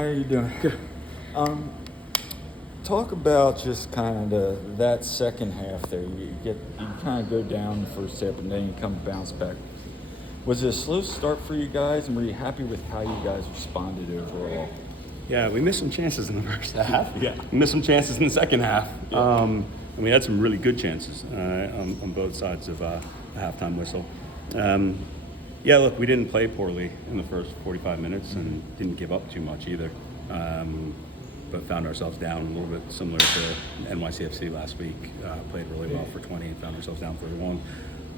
How are you doing? Good. Talk about just kind of that second half there. You kind of go down the first half, and then you come bounce back. Was it a slow start for you guys, and were you happy with how you guys responded overall? Yeah, we missed some chances in the first half. Yeah. We missed some chances in the second half. Yeah. And we had some really good chances on both sides of the halftime whistle. Yeah, look, we didn't play poorly in the first 45 minutes and didn't give up too much either. But found ourselves down a little bit similar to NYCFC last week. Played really well for 20 and found ourselves down 31.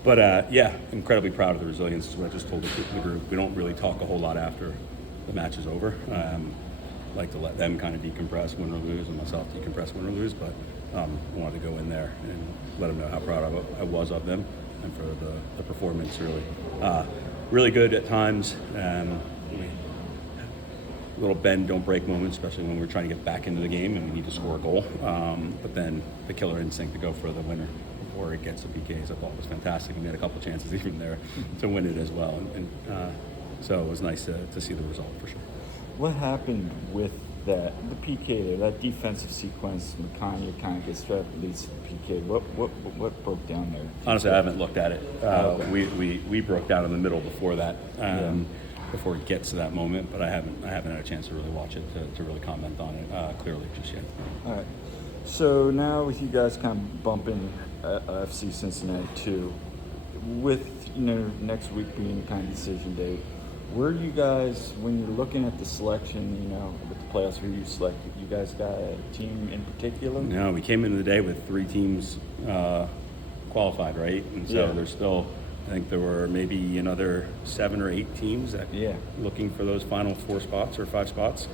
But yeah, incredibly proud of the resilience is what I just told the group. We don't really talk a whole lot after the match is over. Like to let them kind of decompress, win or lose, and myself decompress, win or lose. But I wanted to go in there and let them know how proud I was of them and for the performance. Really good at times. Little bend, don't break moments, especially when we're trying to get back into the game and we need to score a goal. But then the killer instinct to go for the winner before it gets to PKs, I thought was fantastic. We had a couple chances even there to win it as well. And so it was nice to see the result for sure. What happened with the PK there, that defensive sequence? McConaughey kind of gets trapped, leads to the PK. What broke down there? Honestly, I haven't looked at it. Okay. We broke down in the middle before that. Before it gets to that moment, but I haven't had a chance to really watch it to really comment on it clearly just yet. All right. So now with you guys kind of bumping FC Cincinnati too, with next week being kind of decision day, where do you guys, when you're looking at the selection, with the playoffs, who you selected, you guys got a team in particular? No, we came into the day with 3 teams qualified, right? And so there's still. I think there were maybe another 7 or 8 teams that looking for those final 4 spots or 5 spots.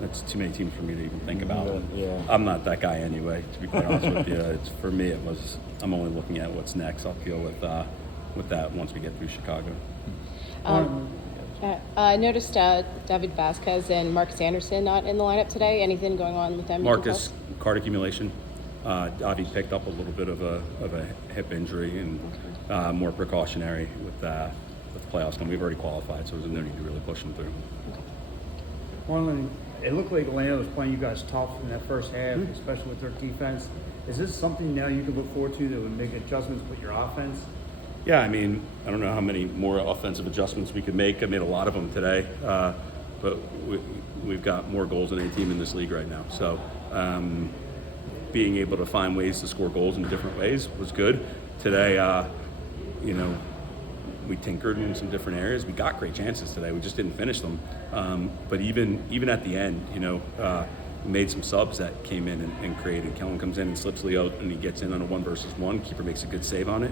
That's too many teams for me to even think about. Yeah. I'm not that guy anyway, to be quite honest with you. For me, I'm only looking at what's next. I'll deal with that once we get through Chicago. I noticed David Vasquez and Marcus Anderson not in the lineup today. Anything going on with them? Marcus, card accumulation. Davi picked up a little bit of a hip injury and more precautionary with the playoffs coming. We've already qualified, so there's no need to really push them through. Marlon, it looked like Atlanta was playing you guys tough in that first half, especially with their defense. Is this something now you can look forward to that would make adjustments with your offense? Yeah, I mean, I don't know how many more offensive adjustments we could make. I made a lot of them today, but we've got more goals than any team in this league right now. So being able to find ways to score goals in different ways was good. Today, we tinkered in some different areas. We got great chances today. We just didn't finish them. But even at the end, we made some subs that came in and created. Kellen comes in and slips Leo, and he gets in on a 1-versus-1. Keeper makes a good save on it.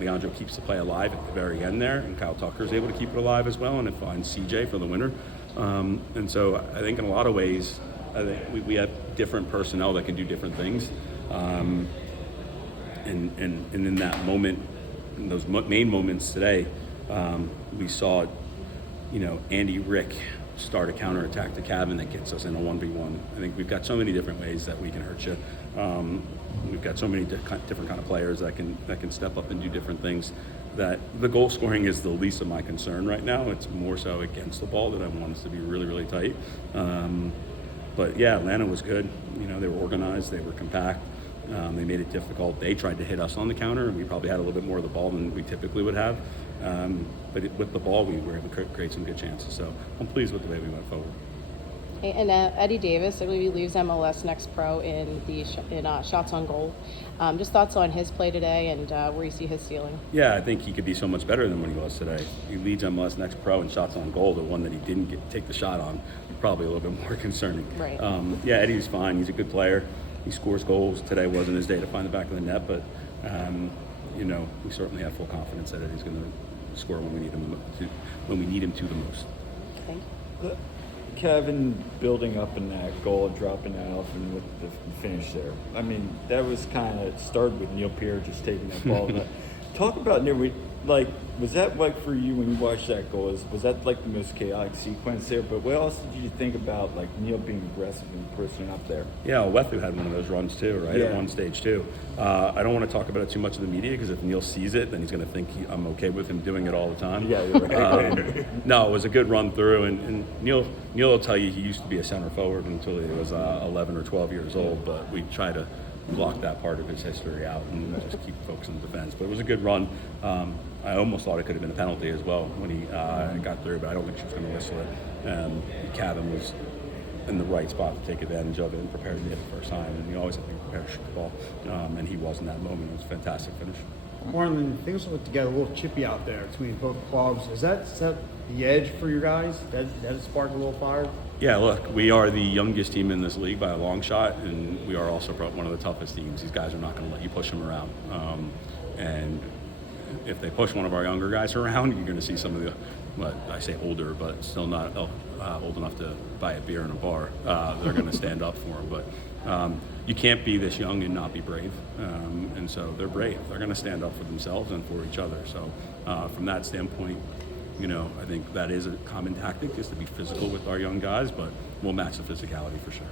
Leandro keeps the play alive at the very end there, and Kyle Tucker is able to keep it alive as well, and it finds CJ for the winner. And so I think in a lot of ways, I think we have different personnel that can do different things. And in that moment, in those main moments today, we saw, Andy Rick start a counterattack to Cavan that gets us in a 1v1. I think we've got so many different ways that we can hurt you. We've got so many different kind of players that can step up and do different things. That the goal scoring is the least of my concern right now. It's more so against the ball that I want us to be really, really tight. But yeah, Atlanta was good. They were organized, they were compact. They made it difficult. They tried to hit us on the counter, and we probably had a little bit more of the ball than we typically would have. But with the ball, we were able to create some good chances. So I'm pleased with the way we went forward. And Eddie Davis, I believe he leaves MLS Next Pro in shots on goal. Just thoughts on his play today and where you see his ceiling? Yeah, I think he could be so much better than what he was today. He leads MLS Next Pro in shots on goal. The one that he didn't take the shot on, probably a little bit more concerning. Right. Yeah, Eddie's fine. He's a good player. He scores goals. Today wasn't his day to find the back of the net, but we certainly have full confidence that Eddie's going to score when we need him to the most. Thank you. Kevin building up in that goal and dropping that off and with the finish there. I mean, that was kind of started with Neil Pierre just taking that ball. Talk about like, was that like for you when you watched that goal? Was that like the most chaotic sequence there? But what else did you think about like Neil being aggressive and pushing up there? Yeah, Wethu had one of those runs too, right? Yeah. At one stage too. I don't want to talk about it too much in the media because if Neil sees it, then he's going to think I'm okay with him doing it all the time. Yeah, you're right. No, it was a good run through, and Neil will tell you he used to be a center forward until he was 11 or 12 years old, but we try to block that part of his history out and just keep focusing on defense. But it was a good run. I almost thought it could have been a penalty as well when he got through, but I don't think she was going to whistle it. Cabin was in the right spot to take advantage of it and prepared to hit the first time. And you always have to be prepared to shoot the ball. And he was in that moment. It was a fantastic finish. Marlon, things look to get a little chippy out there between both clubs. Is that set the edge for your guys? That spark a little fire? Yeah, look, we are the youngest team in this league by a long shot, and we are also one of the toughest teams. These guys are not going to let you push them around. And if they push one of our younger guys around, you're going to see some of the, what I say older, but still not old enough to buy a beer in a bar. They're going to stand up for them. But you can't be this young and not be brave. And so they're brave. They're going to stand up for themselves and for each other. So from that standpoint, I think that is a common tactic, is to be physical with our young guys, but we'll match the physicality for sure.